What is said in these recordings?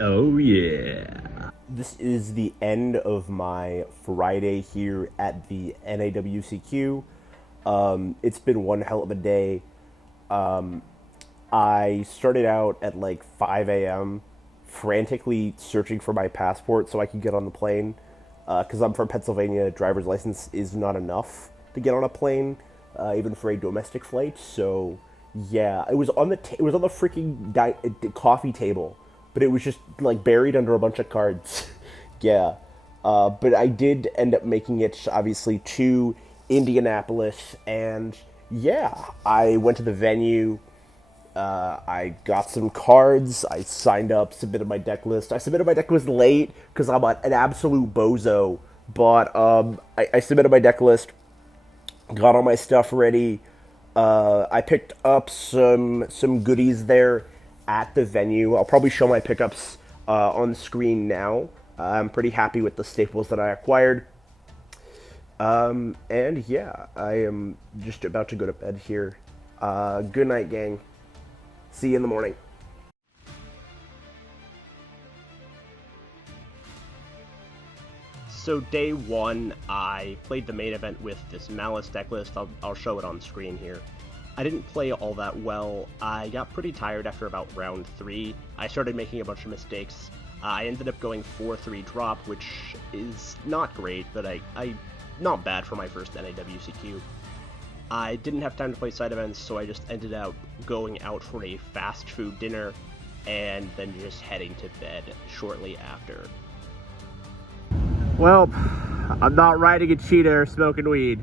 Oh yeah. This is the end of my Friday here at the NAWCQ. It's been one hell of a day. I started out at like 5 a.m. frantically searching for my passport so I could get on the plane. Because I'm from Pennsylvania, driver's license is not enough to get on a plane, even for a domestic flight. So, yeah, it was on it was on the freaking coffee table, but it was just like buried under a bunch of cards. Yeah, but I did end up making it obviously to Indianapolis, and yeah, I went to the venue. I got some cards. I signed up, submitted my deck list. I submitted my deck list late because I'm an absolute bozo. But I submitted my deck list, got all my stuff ready. I picked up some goodies there at the venue. I'll probably show my pickups on screen now. I'm pretty happy with the staples that I acquired. And yeah, I am just about to go to bed here. Good night, gang. See you in the morning. So day one, I played the main event with this Malice deck list. I'll show it on screen here. I didn't play all that well. I got pretty tired after about round 3. I started making a bunch of mistakes. I ended up going 4-3 drop, which is not great, but I not bad for my first NAWCQ. I didn't have time to play side events, so I just ended up going out for a fast food dinner and then just heading to bed shortly after. Well, I'm not riding a cheetah or smoking weed,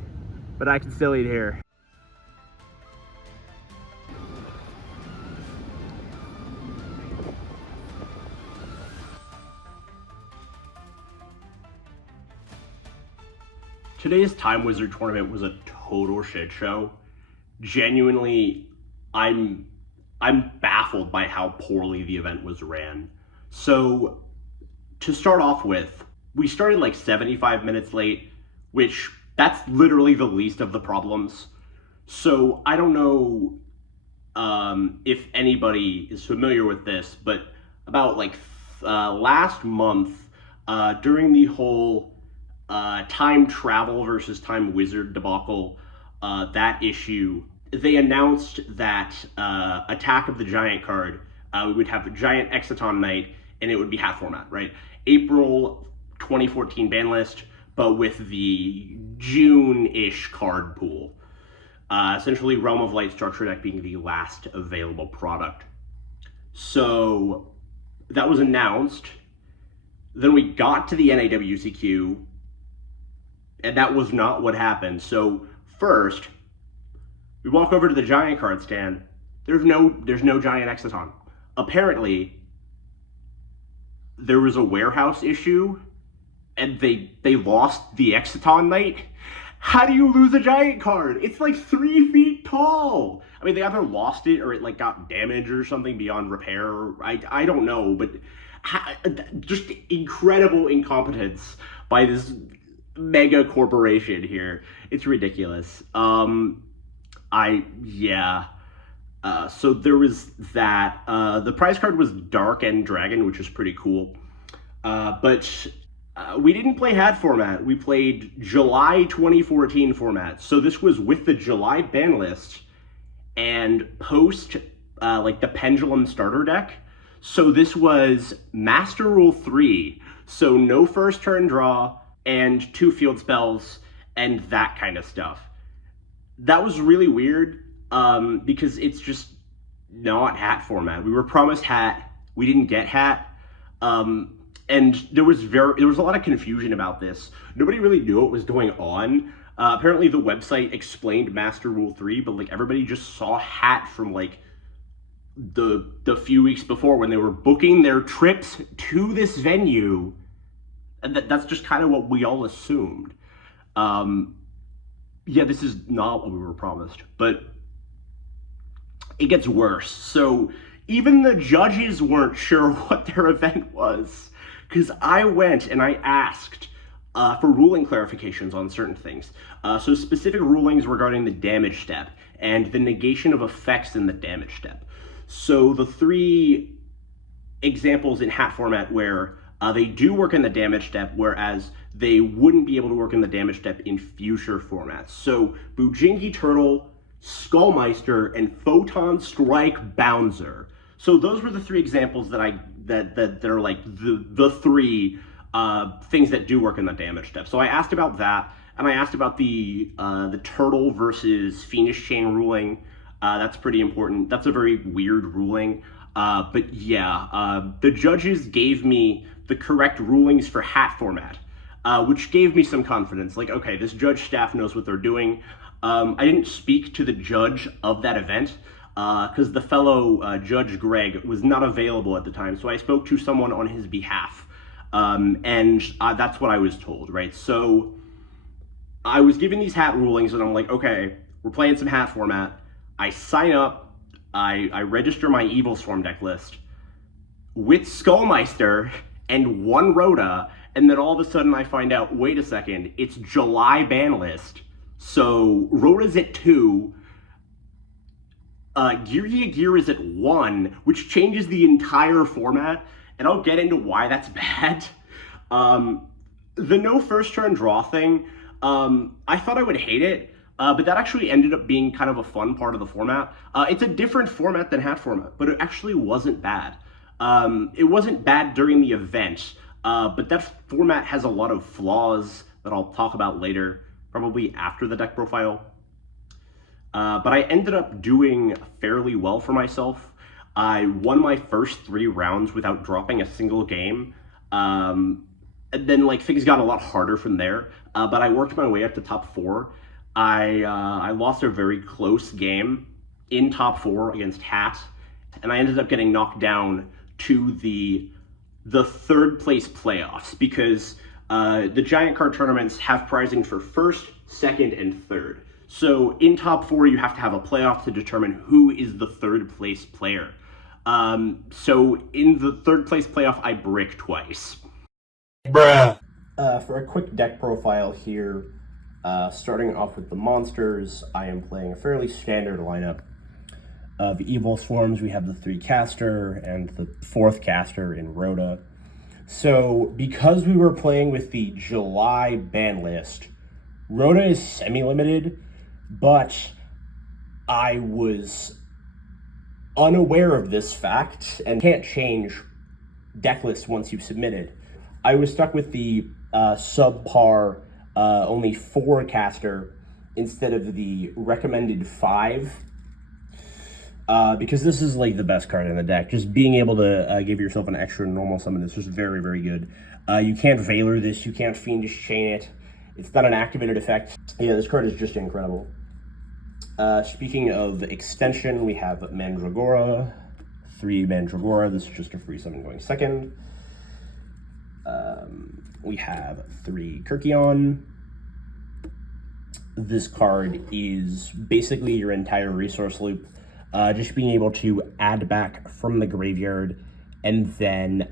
but I can still eat here. Today's Time Wizard tournament was a total shit show. Genuinely, I'm baffled by how poorly the event was ran. So, to start off with, we started like 75 minutes late, which that's literally the least of the problems. So, I don't know if anybody is familiar with this, but about like last month, during the whole time travel versus time wizard debacle, that issue, they announced that Attack of the Giant card, we would have a Giant Exciton Knight, and it would be hat format, right? April 2014 ban list, but with the June-ish card pool. Essentially, Realm of Light Structure Deck being the last available product. So that was announced. Then we got to the NAWCQ, and that was not what happened. So first, we walk over to the Giant card stand. There's no Giant Exciton. Apparently, there was a warehouse issue, and they lost the Exciton Knight. How do you lose a Giant card? It's like 3 feet tall. I mean, they either lost it or it like got damaged or something beyond repair. I don't know, but just incredible incompetence by this mega corporation here. It's ridiculous. Yeah. So there was that. The prize card was Dark End Dragon, which was pretty cool. But we didn't play hat format. We played July 2014 format. So this was with the July ban list and post like the Pendulum starter deck. So this was Master Rule 3. So no first turn draw and 2 field spells and that kind of stuff. That was really weird because it's just not hat format. We were promised hat. We didn't get hat. And there was a lot of confusion about this. Nobody really knew what was going on. Apparently, the website explained Master Rule 3, but like everybody just saw hat from like the few weeks before when they were booking their trips to this venue, and that's just kind of what we all assumed. Yeah, this is not what we were promised, but it gets worse. So even the judges weren't sure what their event was, because I went and I asked for ruling clarifications on certain things. So specific rulings regarding the damage step and the negation of effects in the damage step. So the three examples in hat format where they do work in the damage step, whereas they wouldn't be able to work in the damage step in future formats. So Bujingi Turtle, Skullmeister, and Photon Strike Bouncer. So those were the three examples that that are like the three things that do work in the damage step. So I asked about that, and I asked about the Turtle versus Fiendish Chain ruling. That's pretty important. That's a very weird ruling. But yeah, the judges gave me the correct rulings for hat format, which gave me some confidence. Like, okay, this judge staff knows what they're doing. I didn't speak to the judge of that event because the fellow Judge Greg was not available at the time. So I spoke to someone on his behalf, and that's what I was told, right? So I was given these hat rulings, and I'm like, okay, we're playing some hat format. I sign up, I register my Evilswarm deck list with Skullmeister and one Rhoda, and then all of a sudden I find out, wait a second, it's July ban list. So Rhoda's at 2, Gear is at 1, which changes the entire format, and I'll get into why that's bad. The no first turn draw thing, I thought I would hate it, but that actually ended up being kind of a fun part of the format. It's a different format than hat format, but it actually wasn't bad. It wasn't bad during the event, but that format has a lot of flaws that I'll talk about later, probably after the deck profile. But I ended up doing fairly well for myself. I won my first 3 rounds without dropping a single game. And then like things got a lot harder from there, but I worked my way up to top 4. I lost a very close game in top 4 against Hat, and I ended up getting knocked down to the 3rd place playoffs because the giant card tournaments have prizing for 1st, 2nd, and 3rd. So in top 4, you have to have a playoff to determine who is the 3rd place player. So in the 3rd place playoff, I brick twice. Bruh. For a quick deck profile here, starting off with the monsters, I am playing a fairly standard lineup of Evilswarms. We have the 3 caster and the 4th caster in Rhoda. So because we were playing with the July ban list, Rhoda is semi-limited, but I was unaware of this fact and can't change deck lists once you've submitted. I was stuck with the subpar only 4 caster instead of the recommended 5, because this is like the best card in the deck. Just being able to give yourself an extra normal summon is just very, very good. You can't Veiler this, you can't Fiendish Chain it. It's not an activated effect. Yeah, this card is just incredible. Speaking of extension, we have Mandragora, 3 Mandragora. This is just a free summon going second. We have 3 Kirkion. This card is basically your entire resource loop. Just being able to add back from the graveyard and then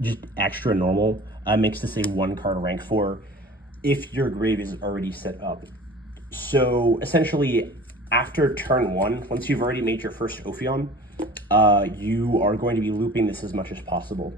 just extra normal makes this a 1 card rank 4 if your grave is already set up. So essentially, after turn 1, once you've already made your first Ophion, you are going to be looping this as much as possible.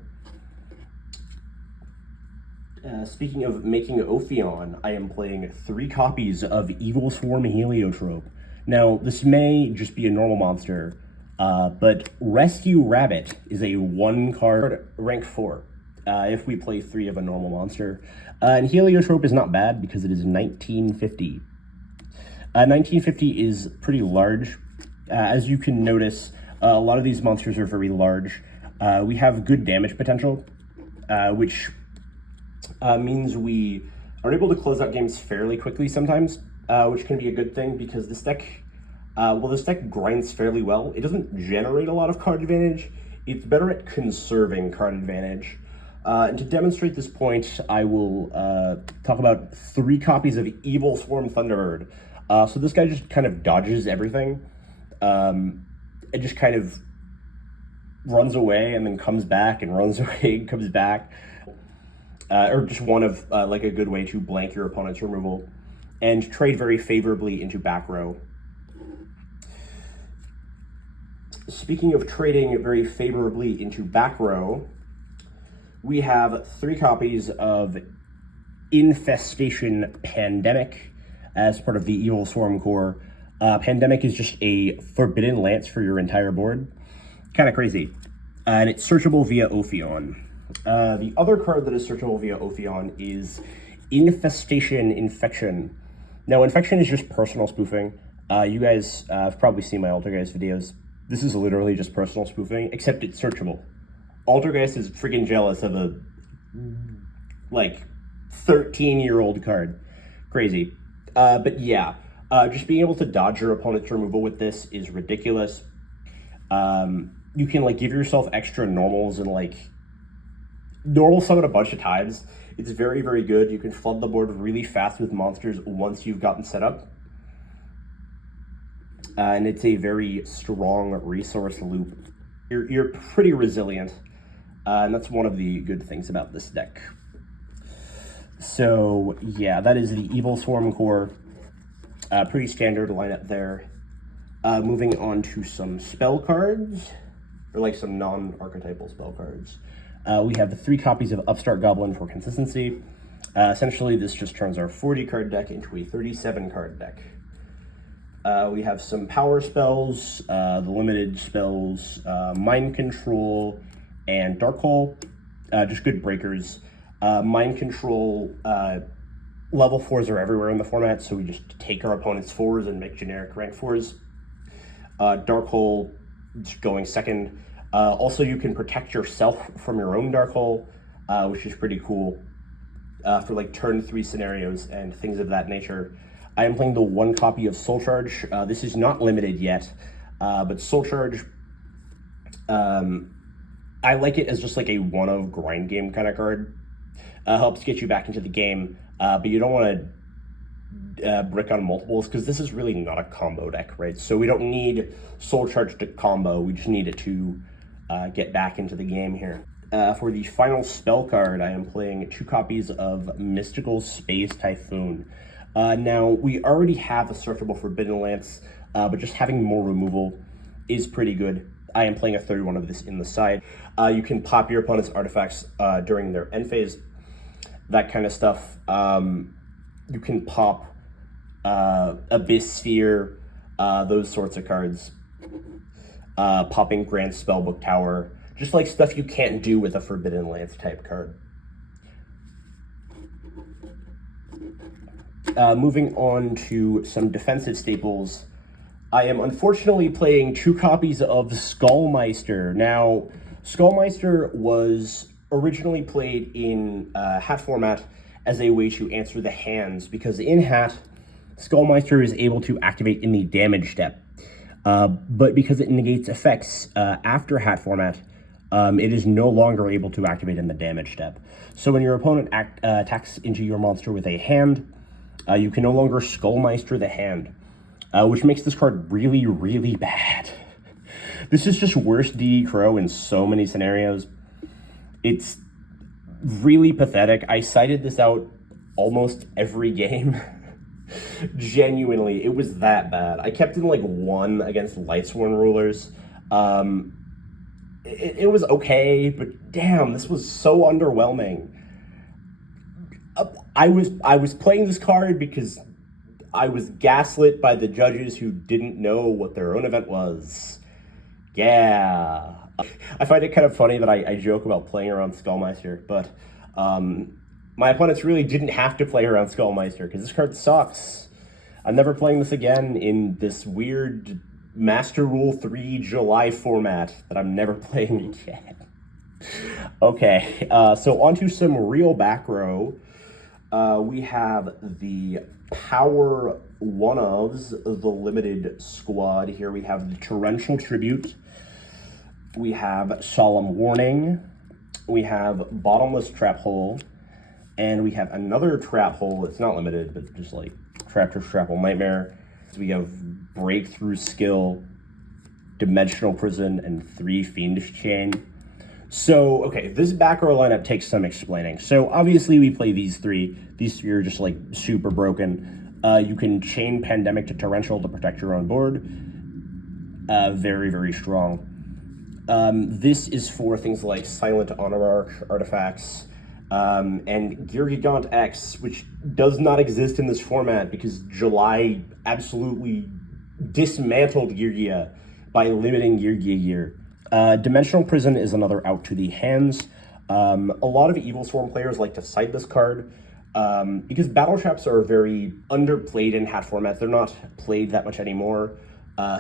Speaking of making Ophion, I am playing 3 copies of Evilswarm Heliotrope. Now, this may just be a normal monster, but Rescue Rabbit is a 1 card rank 4 if we play 3 of a normal monster. And Heliotrope is not bad because it is 1950. 1950 is pretty large. As you can notice, a lot of these monsters are very large. We have good damage potential, which means we are able to close out games fairly quickly sometimes, which can be a good thing because this deck, this deck grinds fairly well. It doesn't generate a lot of card advantage. It's better at conserving card advantage. And to demonstrate this point, I will talk about 3 copies of Evilswarm Thunderbird. So this guy just kind of dodges everything. It just kind of runs away and then comes back and runs away and comes back. Or just one of like a good way to blank your opponent's removal and trade very favorably into back row. speaking of trading very favorably into back row, we have 3 copies of Infestation Pandemic as part of the Evilswarm core. Pandemic is just a forbidden lance for your entire board. Kind of crazy. And it's searchable via Ophion. The other card that is searchable via Ophion is Infestation Infection. Now, Infection is just personal spoofing. You guys have probably seen my Altergeist videos. This is literally just personal spoofing, except it's searchable. Altergeist is freaking jealous of a, like, 13-year-old card. Crazy. But yeah, just being able to dodge your opponent's removal with this is ridiculous. You can, like, give yourself extra normals and, like, normal summon a bunch of times. It's very, very good. You can flood the board really fast with monsters once you've gotten set up. And it's a very strong resource loop. You're pretty resilient. And that's one of the good things about this deck. So, yeah, that is the Evilswarm core. Pretty standard lineup there. Moving on to some spell cards, or like some non-archetypal spell cards. We have the 3 copies of Upstart Goblin for consistency. Essentially, this just turns our 40-card deck into a 37-card deck. We have some power spells, the limited spells, Mind Control, and Dark Hole. Just good breakers. Mind Control, level 4s are everywhere in the format, so we just take our opponent's 4s and make generic rank 4s. Dark Hole going second. Also, you can protect yourself from your own Dark Hole, which is pretty cool for like turn 3 scenarios and things of that nature. I am playing the 1 copy of Soul Charge. This is not limited yet, but Soul Charge, I like it as just like a one-of grind game kind of card. Helps get you back into the game, but you don't want to brick on multiples because this is really not a combo deck, right? So we don't need Soul Charge to combo, we just need it to get back into the game here. For the final spell card, I am playing 2 copies of Mystical Space Typhoon. Now, we already have a searchable Forbidden Lance, but just having more removal is pretty good. I am playing a third one of this in the side. You can pop your opponent's artifacts during their end phase, that kind of stuff. You can pop Abyss Sphere, those sorts of cards. Popping Grand Spellbook Tower, just like stuff you can't do with a Forbidden Lance type card. Moving on to some defensive staples, I am unfortunately playing 2 copies of Skullmeister. Now, Skullmeister was originally played in Hat format as a way to answer the hands, because in Hat, Skullmeister is able to activate in the damage step. But because it negates effects after Hat format, it is no longer able to activate in the damage step. So when your opponent attacks into your monster with a hand, you can no longer Skullmeister the hand, which makes this card really, really bad. This is just worse DD Crow in so many scenarios. It's really pathetic. I cited this out almost every game. Genuinely, it was that bad. I kept in like 1 against Lightsworn Rulers. It was okay, but damn, this was so underwhelming. I was playing this card because I was gaslit by the judges who didn't know what their own event was. Yeah. I find it kind of funny that I joke about playing around Skullmeister, but my opponents really didn't have to play around Skullmeister because this card sucks. I'm never playing this again in this weird Master Rule 3 July format that I'm never playing again. Okay, so onto some real back row. We have the Power one-ofs, the limited squad. Here we have the Torrential Tribute. We have Solemn Warning. We have Bottomless Trap Hole. And we have another Trap Hole. It's not limited, but just like Trap Hole Nightmare. So we have Breakthrough Skill, Dimensional Prison, and 3 Fiendish Chain. So, okay, this back row lineup takes some explaining. So, obviously, we play these 3. These 3 are just, like, super broken. You can chain Pandemic to Torrential to protect your own board. very, very strong. This is for things like Silent Honor artifacts, and Gear Gigant X, which does not exist in this format because July absolutely dismantled Gear Gia by limiting Gear Gear. Dimensional Prison is another out to the hands. A lot of Evilswarm players like to side this card because battle traps are very underplayed in hat formats. They're not played that much anymore.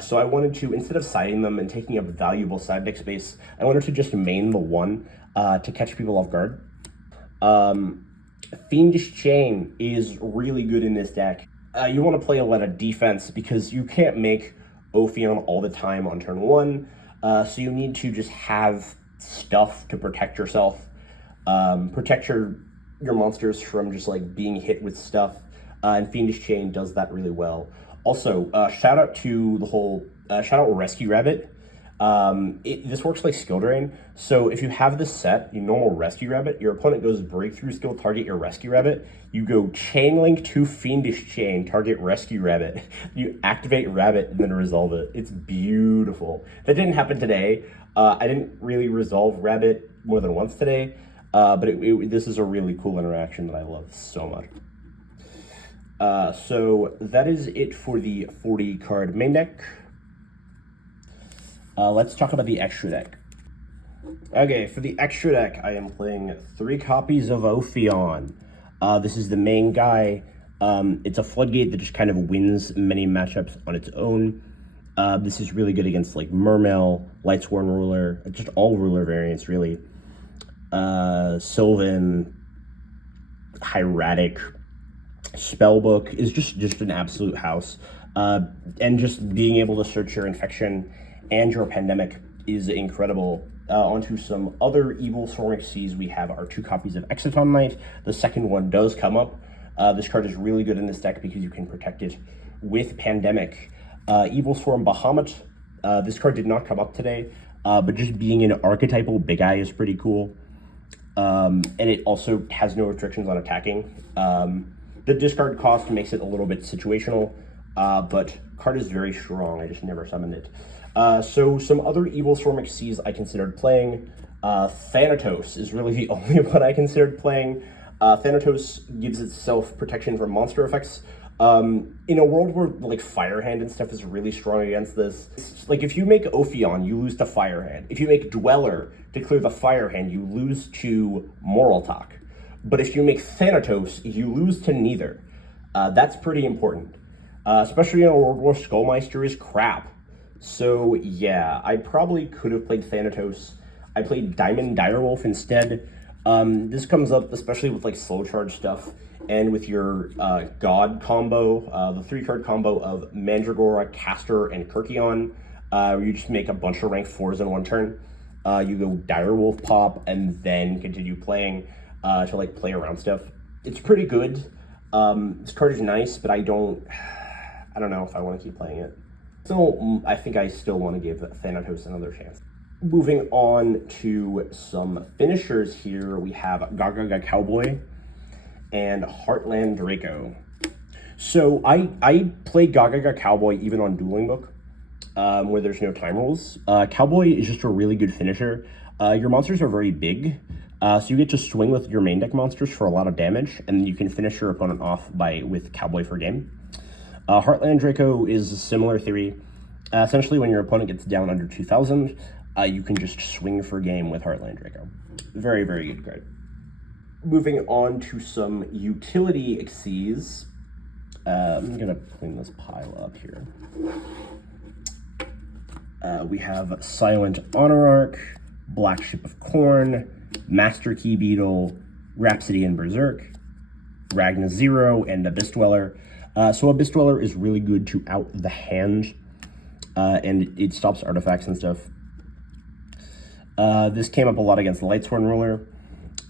So I wanted to, instead of siding them and taking up valuable side deck space, I wanted to just main the one to catch people off guard. Fiendish Chain is really good in this deck. You want to play a lot of defense because you can't make Ophion all the time on turn 1, so you need to just have stuff to protect yourself, protect your monsters from just like being hit with stuff, and Fiendish Chain does that really well. Also, shout out to the whole shout out Rescue Rabbit. This works like skill drain. So if you have this set, you normal Rescue Rabbit, your opponent goes Breakthrough skill, target your Rescue Rabbit. You go Chain Link to Fiendish Chain, target Rescue Rabbit. You activate Rabbit and then resolve it. It's beautiful. That didn't happen today. I didn't really resolve Rabbit more than once today, but this is a really cool interaction that I love so much. So that is it for the 40 card main deck. Let's talk about the extra deck. Okay, for the extra deck, I am playing 3 copies of Ophion. This is the main guy. It's a floodgate that just kind of wins many matchups on its own. This is really good against like Mermail, Lightsworn Ruler, just all ruler variants really. Sylvan, Hieratic, Spellbook is just an absolute house. And just being able to search your infection and your pandemic is incredible. Onto some other Evilswarm XCs, we have our 2 copies of Exciton Knight. The second one does come up. This card is really good in this deck because you can protect it with Pandemic. Evilswarm Bahamut. This card did not come up today, but just being an archetypal Big Eye is pretty cool. And it also has no restrictions on attacking. The discard cost makes it a little bit situational, but card is very strong. I just never summoned it. So some other Evilswarm XCs I considered playing. Thanatos is really the only one I considered playing. Thanatos gives itself protection from monster effects. In a world where like Firehand and stuff is really strong against this, like if you make Ophion, you lose to Firehand. If you make Dweller to clear the Firehand, you lose to Moral Talk. But if you make Thanatos, you lose to neither. That's pretty important, especially in a world where Skullmeister is crap. So yeah, I probably could have played Thanatos. I played Diamond Direwolf instead. This comes up especially with like slow charge stuff and with your God combo, the 3-card combo of Mandragora, Castor, and Kirkion, where you just make a bunch of rank 4s in one turn. You go Direwolf pop and then continue playing to like play around stuff. It's pretty good. This card is nice, but I don't know if I want to keep playing it. So I think I still want to give Thanatos another chance. Moving on to some finishers here, we have Gaga Cowboy and Heartland Draco. So I play Gaga Cowboy even on Dueling Book, where there's no time rules. Cowboy is just a really good finisher. Your monsters are very big, so you get to swing with your main deck monsters for a lot of damage, and then you can finish your opponent off with Cowboy for game. Heartland Draco is a similar theory. Essentially, when your opponent gets down under 2,000, you can just swing for game with Heartland Draco. Very, very good card. Moving on to some utility XCs. I'm going to clean this pile up here. We have Silent Honorarch, Black Ship of Corn, Master Key Beetle, Rhapsody and Berserk, Ragna Zero, and Abyss Dweller. So Abyss Dweller is really good to out the hand, and it stops artifacts and stuff. This came up a lot against Lightsworn Ruler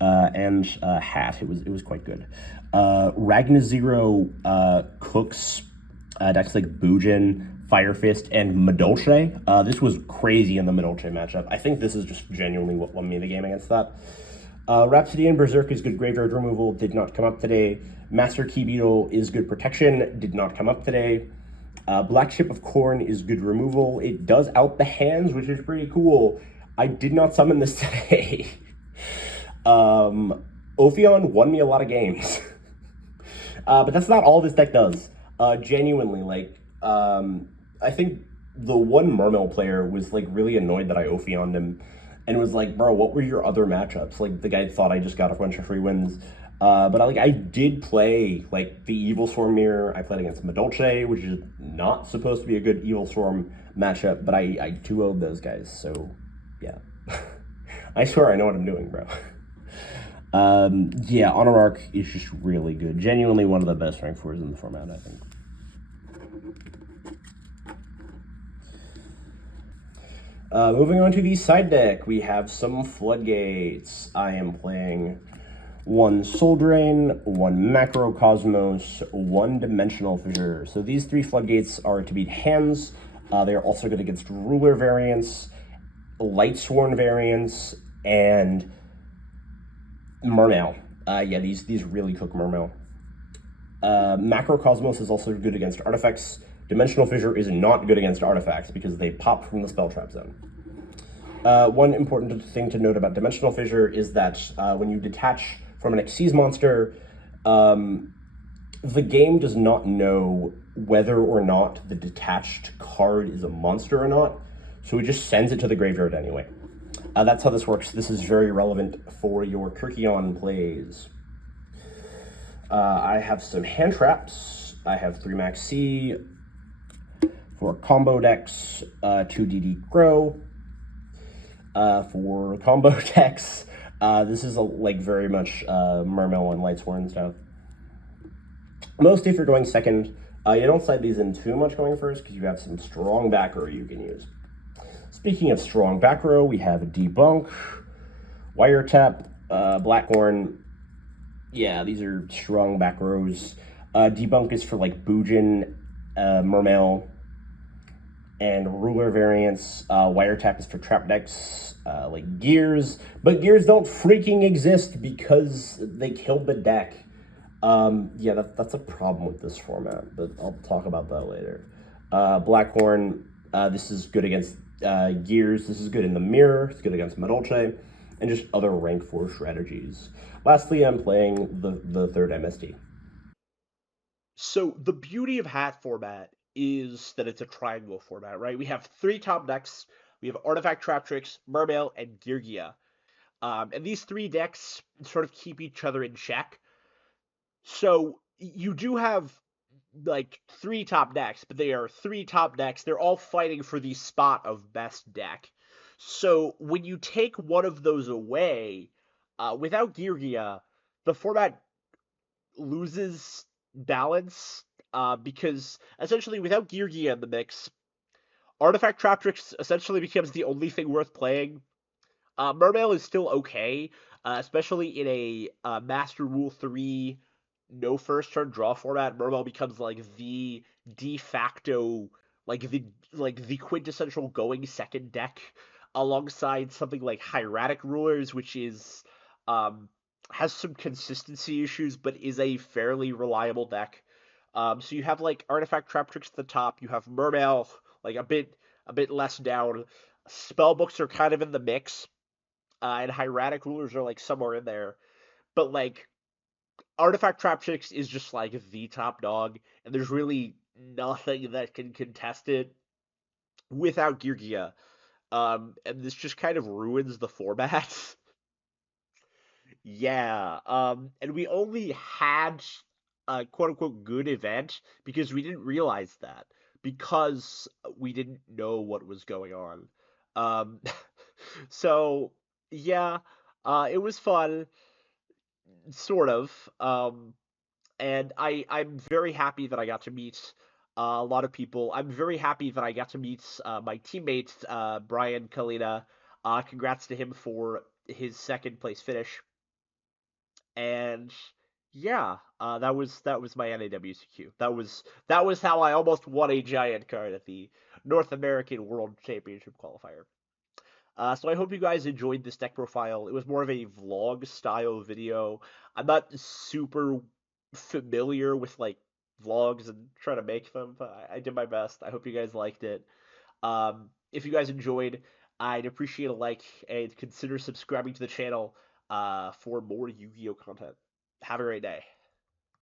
and Hat. It was quite good. Ragna Zero cooks decks like Bujin, Fire Fist, and Madolche. This was crazy in the Madolche matchup. I think this is just genuinely what won me the game against that. Rhapsody and Berserk is good graveyard removal, did not come up today. Master Key Beetle is good protection, did not come up today. Black Chip of Corn is good removal. It does out the hands, which is pretty cool. I did not summon this today. Ophion won me a lot of games. But that's not all this deck does. Genuinely, I think the one Mermail player was like really annoyed that I Ophioned him, and was like, "Bro, what were your other matchups?" Like the guy thought I just got a bunch of free wins. But I did play like the Evilswarm mirror. I played against Madolche, which is not supposed to be a good Evilswarm matchup, but I 2-0'd those guys. So yeah, I swear I know what I'm doing, bro. Yeah, Honor Arc is just really good. Genuinely one of the best rank 4s in the format, I think. Moving on to the side deck, we have some Floodgates. I am playing one Soul Drain, one Macrocosmos, one Dimensional Fissure. So these 3 Floodgates are to beat hands. They are also good against Ruler variants, Lightsworn variants, and Mermail. Yeah, these really cook Mermail. Macrocosmos is also good against artifacts. Dimensional Fissure is not good against artifacts because they pop from the spell trap zone. One important thing to note about Dimensional Fissure is that when you detach from an Xyz monster, the game does not know whether or not the detached card is a monster or not, so it just sends it to the graveyard anyway. That's how this works. This is very relevant for your Kirkion plays. I have some hand traps. I have 3 Max C for combo decks, 2 DD Grow. For combo decks, this is very much Mermail and Lightsworn stuff. Mostly if you're going second, you don't slide these in too much going first because you have some strong back row you can use. Speaking of strong back row, we have Debunk, Wiretap, Blackhorn. Yeah, these are strong back rows. Debunk is for like Bujin, Mermail, and Ruler variants. Wiretap is for trap decks like Gears, but Gears don't freaking exist because they killed the deck. Yeah, that's a problem with this format, but I'll talk about that later. Blackhorn, this is good against Gears. This is good in the mirror. It's good against Madolche, and just other rank 4 strategies. Lastly, I'm playing the third MST. So the beauty of hat format is that it's a triangle format, right? We have 3 top decks. We have Artifact Traptrix, Mermail, and Girgia. And these 3 decks sort of keep each other in check. So you do have like 3 top decks, but they are 3 top decks. They're all fighting for the spot of best deck. So when you take one of those away, without Girgia, the format loses balance because essentially without Girgia in the mix, Artifact Traptrix essentially becomes the only thing worth playing. Mermail is still okay, especially in a Master Rule 3 no first turn draw format. Mermail becomes like the de facto, like the quintessential going second deck, alongside something like Hieratic Rulers, which is um, has some consistency issues, but is a fairly reliable deck. So you have like Artifact Traptrix at the top. You have Mermail like a bit less down. Spellbooks are kind of in the mix, and Hieratic Rulers are like somewhere in there. But like Artifact Traptrix is just like the top dog, and there's really nothing that can contest it without Girgia. And this just kind of ruins the format. Yeah. And we only had a quote unquote good event because we didn't realize that because we didn't know what was going on. Um, so yeah, it was fun, sort of. And I'm very happy that I got to meet a lot of people. I'm very happy that I got to meet my teammate Brian Kalina. Congrats to him for his second place finish. And yeah, that was my NAWCQ. That was how I almost won a giant card at the North American World Championship qualifier. So I hope you guys enjoyed this deck profile. It was more of a vlog style video. I'm not super familiar with like vlogs and try to make them. But I did my best. I hope you guys liked it. If you guys enjoyed, I'd appreciate a like and consider subscribing to the channel for more Yu-Gi-Oh content. Have a great day.